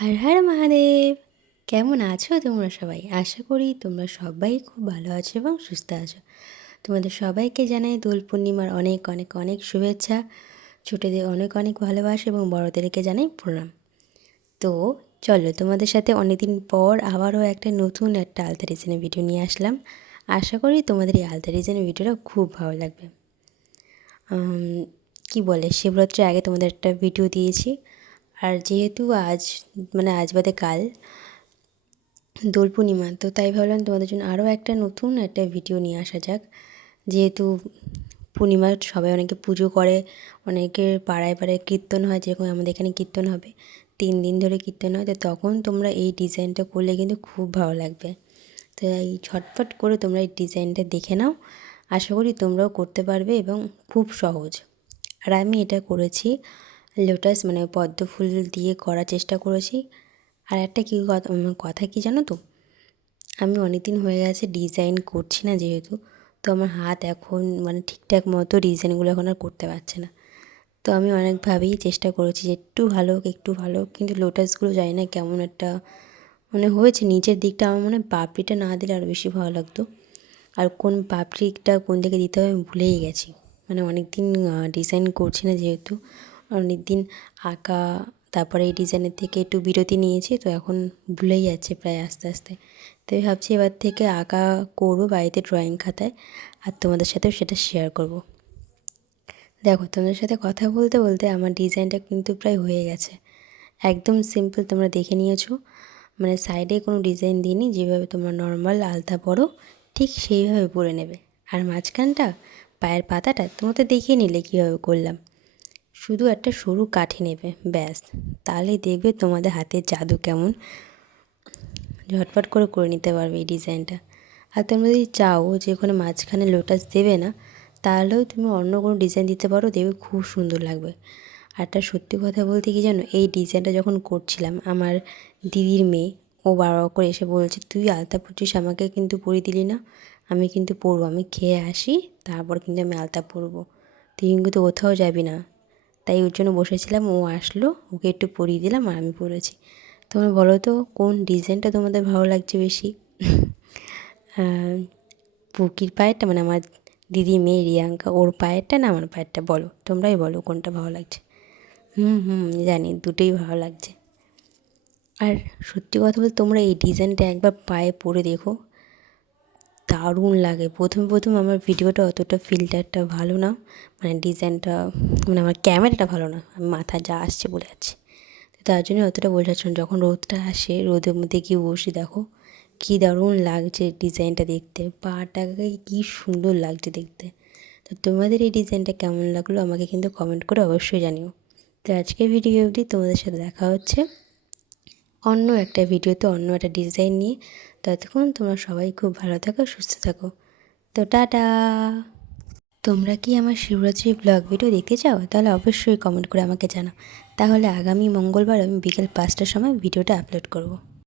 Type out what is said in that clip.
হর হর মহাদেব। কেমন আছো তোমরা সবাই? আশা করি তোমরা সবাই খুব ভালো আছো এবং সুস্থ আছো। তোমাদের সবাইকে জানাই দোল পূর্ণিমার অনেক অনেক অনেক শুভেচ্ছা। ছোটোদের অনেক অনেক ভালোবাসা এবং বড়োদেরকে জানাই প্রণাম। তো চলো, তোমাদের সাথে অনেকদিন পর আবারও একটা আলতা ডিজাইনের ভিডিও নিয়ে আসলাম। আশা করি তোমাদের এই আলতা ডিজাইনের ভিডিওটা খুব ভালো লাগবে। কি বলে, শিবরাত্রির আগে তোমাদের একটা ভিডিও দিয়েছি, আর যেহেতু আজ বাদে কাল দোল পূর্ণিমা, তো তাই ভাবলাম তোমাদের জন্য আরও নতুন একটা ভিডিও নিয়ে আসা যাক। যেহেতু পূর্ণিমার সবাই অনেকে পুজো করে, অনেকের পাড়ায় পাড়ায় কীর্তন হয়, যেরকম আমাদের এখানে কীর্তন হবে 3 দিন ধরে কীর্তন হয়। তো তখন তোমরা এই ডিজাইনটা করলে কিন্তু খুব ভালো লাগবে। তো এই ঝটপট করে তোমরা এই ডিজাইনটা দেখে নাও, আশা করি তোমরাও করতে পারবে এবং খুব সহজ। আর আমি এটা করেছি লোটাস পদ্ম ফুল দিয়ে করার চেষ্টা করেছি। আর একটা কথা কি জানো তো, আমি অনেক দিন হয়ে গেছে ডিজাইন করছি না, যেহেতু তো আমার হাত এখন ঠিকঠাক মতো ডিজাইনগুলো এখন আর করতে পারছে না। তো আমি অনেকভাবেই চেষ্টা করেছি যে একটু ভালো কিন্তু লোটাসগুলো জানি না কেমন একটা হয়েছে। নিচের দিকটা আমার মনে হয় পাপড়িটা না দিলে আরও বেশি ভালো লাগতো। আর কোন পাপড়িটা কোন দিকে দিতে হবে আমি ভুলেই গেছি। অনেক দিন ডিজাইন করছি না, যেহেতু অনেক দিন আঁকা, তারপরে এই ডিজাইনের থেকে একটু বিরতি নিয়েছি, তো এখন ভুলেই যাচ্ছে প্রায় আস্তে আস্তে। তো আমি ভাবছি এবার থেকে আঁকা করবো বাড়িতে ড্রয়িং খাতায়, আর তোমাদের সাথেও সেটা শেয়ার করব। দেখো, তোমাদের সাথে কথা বলতে বলতে আমার ডিজাইনটা কিন্তু প্রায় হয়ে গেছে। একদম সিম্পল, তোমরা দেখে নিয়েছো। সাইডে কোনো ডিজাইন দিইনি, যেভাবে তোমরা নর্মাল আলতা পরো ঠিক সেইভাবে পরে নেবে। আর মাঝখানটা, পায়ের পাতাটা তোমরা তো দেখিয়ে নিলে কীভাবে করলাম। শুধু একটা সরু কাঠি নেবে, ব্যাস। তাহলেই দেখবে তোমাদের হাতের জাদু কেমন, ঝটপট করে নিতে পারবে এই ডিজাইনটা। আর তোমরা যদি চাও যে ওখানে মাঝখানে লোটাস দেবে না, তাহলেও তুমি অন্য কোনো ডিজাইন দিতে পারো, দেখবে খুব সুন্দর লাগবে। আর একটা সত্যি কথা বলতে কি জানো, এই ডিজাইনটা যখন করছিলাম, আমার দিদির মেয়ে ও বারবার করে এসে বলছে, তুই আলতা পরছিস, আমাকে কিন্তু পরিয়ে দিলি না। আমি কিন্তু পরবো, আমি খেয়ে আসি, তারপর কিন্তু আমি আলতা পরবো, তুই কিন্তু কোথাও যাবি না। তাই ওর জন্য বসেছিলাম, ও আসলো, ওকে একটু পরিয়ে দিলাম আর আমি পরেছি। তোমরা বলো তো কোন ডিজাইনটা তোমাদের ভালো লাগছে বেশি? পুকির পায়েরটা, আমার দিদি মেয়ে রিয়াঙ্কা, ওর পায়েরটা না আমার পায়েরটা? বলো, তোমরাই বলো কোনটা ভালো লাগছে। জানি দুটোই ভালো লাগছে। আর সত্যি কথা বলতে তোমরা এই ডিজাইনটা একবার পায়ে পরে দেখো, দারুণ লাগে। প্রথম আমার ভিডিওটা অতটা ফিল্টারটা ভালো না, ডিজাইনটা, আমার ক্যামেরাটা ভালো না, আমি মাথায় যা আসছে বলে যাচ্ছি। তার জন্য অতটা বোঝাচ্ছ না। যখন রোদটা আসে, রোদের মধ্যে গিয়ে বসে দেখো কী দারুণ লাগছে ডিজাইনটা দেখতে, পাটাকে কী সুন্দর লাগছে দেখতে। তো তোমাদের এই ডিজাইনটা কেমন লাগলো আমাকে কিন্তু কমেন্ট করে অবশ্যই জানিও। তো আজকের ভিডিও অবধি, তোমাদের সাথে দেখা হচ্ছে অন্য একটা ভিডিওতে, অন্য একটা ডিজাইন নিয়ে। ততক্ষণ তোমরা সবাই খুব ভালো থাকো, সুস্থ থাকো। তো টাটা। তোমরা কি আমার শিবরাত্রি ব্লগ ভিডিও দেখতে চাও? তাহলে অবশ্যই কমেন্ট করে আমাকে জানাও। তাহলে আগামী মঙ্গলবার আমি বিকেল 5টার সময় ভিডিওটা আপলোড করব।